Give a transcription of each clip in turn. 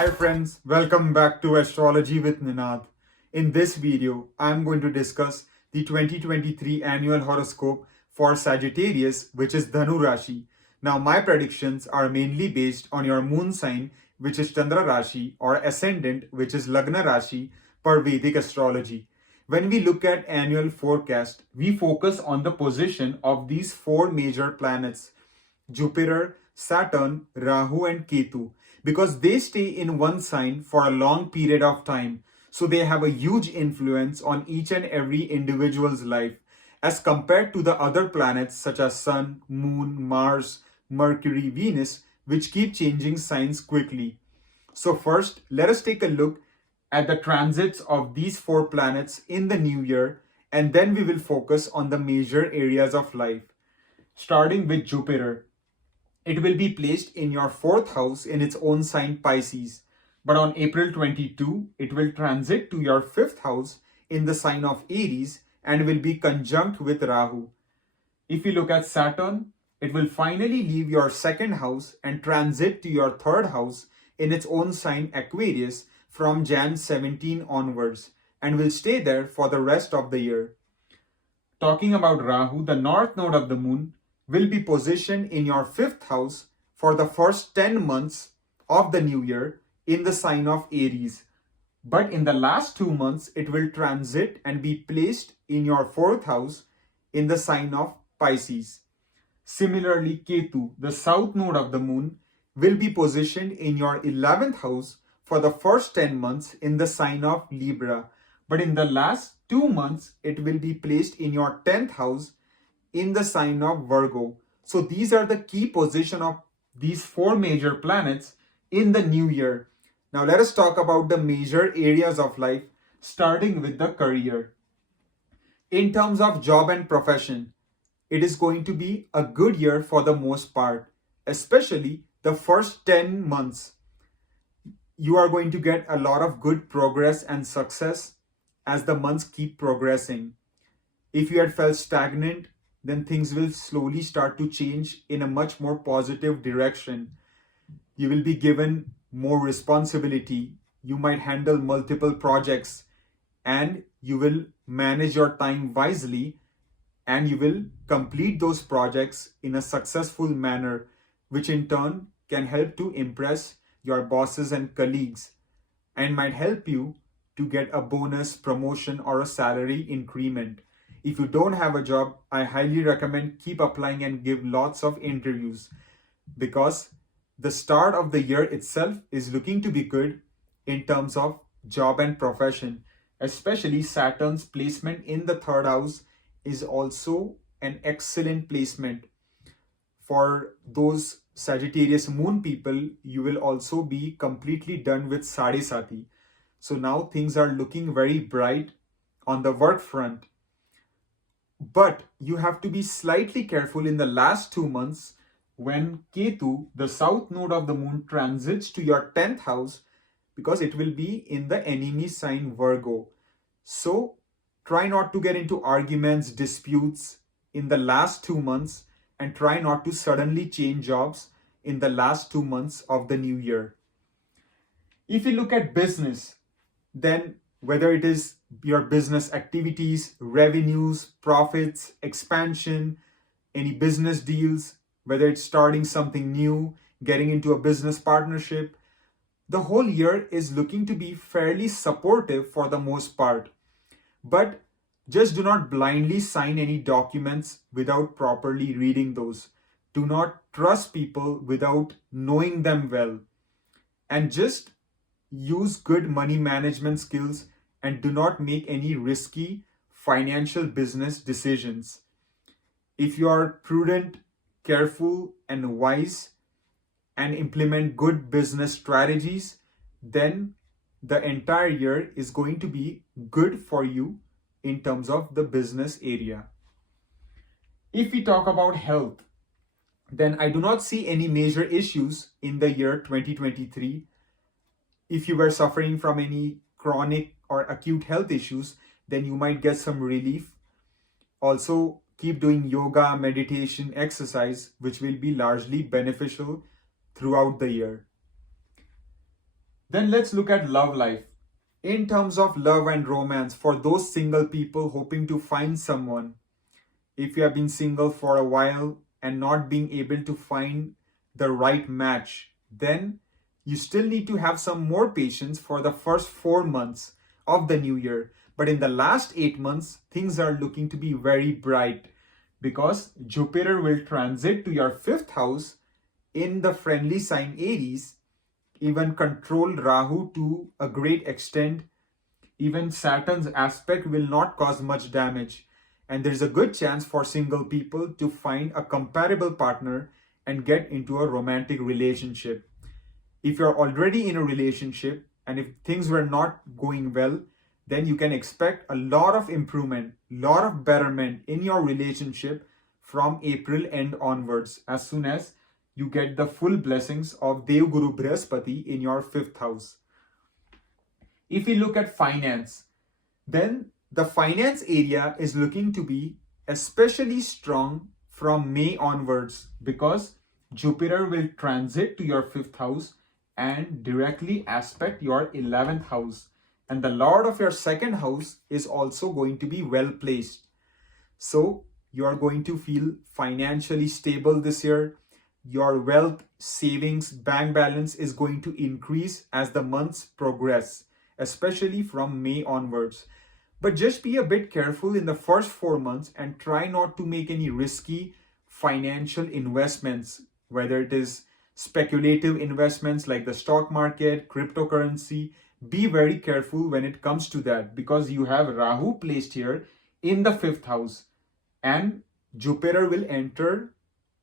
Hi friends, welcome back to Astrology with Ninad. In this video, I'm going to discuss the 2023 annual horoscope for Sagittarius, which is Dhanu Rashi. Now, my predictions are mainly based on your moon sign, which is Chandra Rashi, or Ascendant, which is Lagna Rashi, per Vedic astrology. When we look at annual forecast, we focus on the position of these four major planets, Jupiter, Saturn, Rahu, and Ketu, because they stay in one sign for a long period of time. So they have a huge influence on each and every individual's life as compared to the other planets such as Sun, Moon, Mars, Mercury, Venus, which keep changing signs quickly. So first, let us take a look at the transits of these four planets in the new year, and then we will focus on the major areas of life. Starting with Jupiter. It will be placed in your fourth house in its own sign Pisces. But on April 22, it will transit to your fifth house in the sign of Aries and will be conjunct with Rahu. If you look at Saturn, it will finally leave your second house and transit to your third house in its own sign Aquarius from Jan 17 onwards and will stay there for the rest of the year. Talking about Rahu, the north node of the moon will be positioned in your fifth house for the first 10 months of the new year in the sign of Aries. But in the last 2 months, it will transit and be placed in your fourth house in the sign of Pisces. Similarly, Ketu, the south node of the moon, will be positioned in your 11th house for the first 10 months in the sign of Libra. But in the last 2 months, it will be placed in your 10th house in the sign of Virgo. So these are the key position of these four major planets in the new year. Now let us talk about the major areas of life, starting with the career. In terms of job and profession, it is going to be a good year for the most part, especially the first 10 months. You are going to get a lot of good progress and success as the months keep progressing. If you had felt stagnant, then things will slowly start to change in a much more positive direction. You will be given more responsibility. You might handle multiple projects and you will manage your time wisely and you will complete those projects in a successful manner, which in turn can help to impress your bosses and colleagues and might help you to get a bonus, promotion, or a salary increment. If you don't have a job, I highly recommend keep applying and give lots of interviews because the start of the year itself is looking to be good in terms of job and profession. Especially Saturn's placement in the third house is also an excellent placement. For those Sagittarius Moon people, you will also be completely done with Sade Sati. So now things are looking very bright on the work front. But you have to be slightly careful in the last 2 months when Ketu, the south node of the moon, transits to your 10th house because it will be in the enemy sign Virgo. So try not to get into arguments, disputes in the last 2 months and try not to suddenly change jobs in the last 2 months of the new year. If you look at business, then whether it is your business activities, revenues, profits, expansion, any business deals, whether it's starting something new, getting into a business partnership, the whole year is looking to be fairly supportive for the most part. But just do not blindly sign any documents without properly reading those. Do not trust people without knowing them well. And just use good money management skills and do not make any risky financial business decisions. If you are prudent, careful, and wise and implement good business strategies, then the entire year is going to be good for you in terms of the business area. If we talk about health, then I do not see any major issues in the year 2023. If you were suffering from any chronic or acute health issues, then you might get some relief. Also, keep doing yoga, meditation, exercise, which will be largely beneficial throughout the year. Then let's look at love life. In terms of love and romance, for those single people hoping to find someone, if you have been single for a while and not being able to find the right match, then you still need to have some more patience for the first 4 months of the new year. But in the last 8 months, things are looking to be very bright because Jupiter will transit to your fifth house in the friendly sign Aries, even control Rahu to a great extent. Even Saturn's aspect will not cause much damage. And there's a good chance for single people to find a comparable partner and get into a romantic relationship. If you're already in a relationship and if things were not going well, then you can expect a lot of improvement, lot of betterment in your relationship from April end onwards, as soon as you get the full blessings of Dev Guru Brihaspati in your fifth house. If we look at finance, then the finance area is looking to be especially strong from May onwards because Jupiter will transit to your fifth house and directly aspect your 11th house. And the Lord of your second house is also going to be well placed. So you are going to feel financially stable this year. Your wealth, savings, bank balance is going to increase as the months progress, especially from May onwards. But just be a bit careful in the first 4 months and try not to make any risky financial investments, whether it is speculative investments like the stock market, cryptocurrency. Be very careful when it comes to that because you have Rahu placed here in the fifth house and Jupiter will enter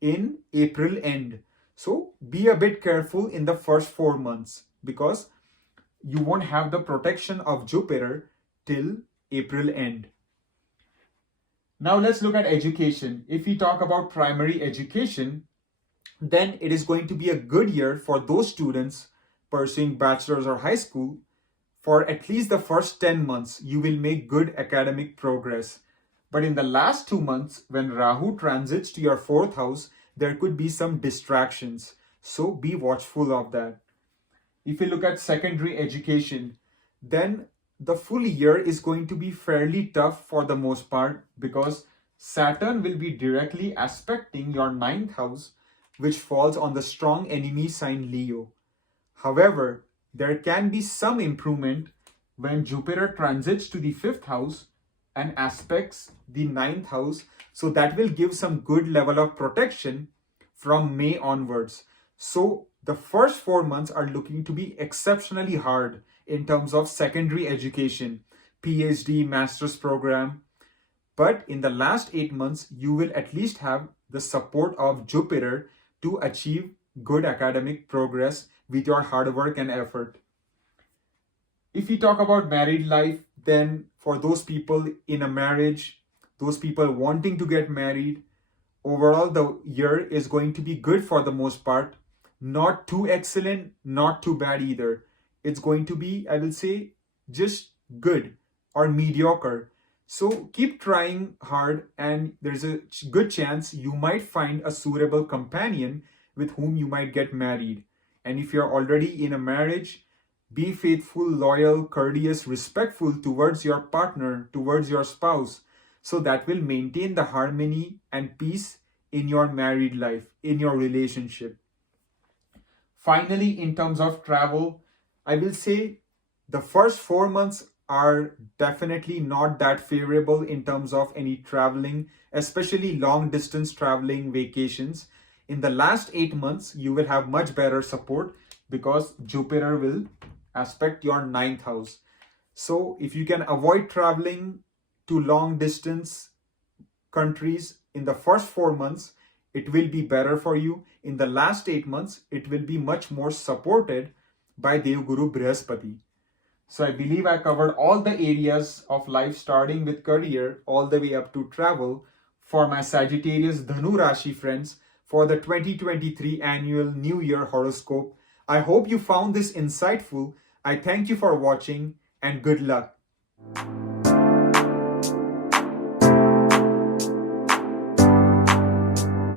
in April end. So be a bit careful in the first 4 months because you won't have the protection of Jupiter till April end. Now let's look at education. If we talk about primary education, then it is going to be a good year for those students pursuing bachelor's or high school. For at least the first 10 months, you will make good academic progress. But in the last 2 months, when Rahu transits to your fourth house, there could be some distractions. So be watchful of that. If you look at secondary education, then the full year is going to be fairly tough for the most part because Saturn will be directly aspecting your ninth house, which falls on the strong enemy sign Leo. However, there can be some improvement when Jupiter transits to the fifth house and aspects the ninth house. So that will give some good level of protection from May onwards. So the first 4 months are looking to be exceptionally hard in terms of secondary education, PhD, master's program. But in the last 8 months, you will at least have the support of Jupiter to achieve good academic progress with your hard work and effort. If we talk about married life, then for those people in a marriage, those people wanting to get married, overall the year is going to be good for the most part. Not too excellent, not too bad either. It's going to be, I will say, just good or mediocre. So keep trying hard and there's a good chance you might find a suitable companion with whom you might get married. And if you're already in a marriage, be faithful, loyal, courteous, respectful towards your partner, towards your spouse. So that will maintain the harmony and peace in your married life, in your relationship. Finally, in terms of travel, I will say the first 4 months are definitely not that favorable in terms of any traveling, especially long distance traveling, vacations. In the last 8 months, you will have much better support because Jupiter will aspect your ninth house. So if you can avoid traveling to long distance countries in the first 4 months, it will be better for you. In the last 8 months, it will be much more supported by Dev Guru Brihaspati. So I believe I covered all the areas of life starting with career all the way up to travel for my Sagittarius Dhanu Rashi friends for the 2023 annual New Year horoscope. I hope you found this insightful. I thank you for watching and good luck.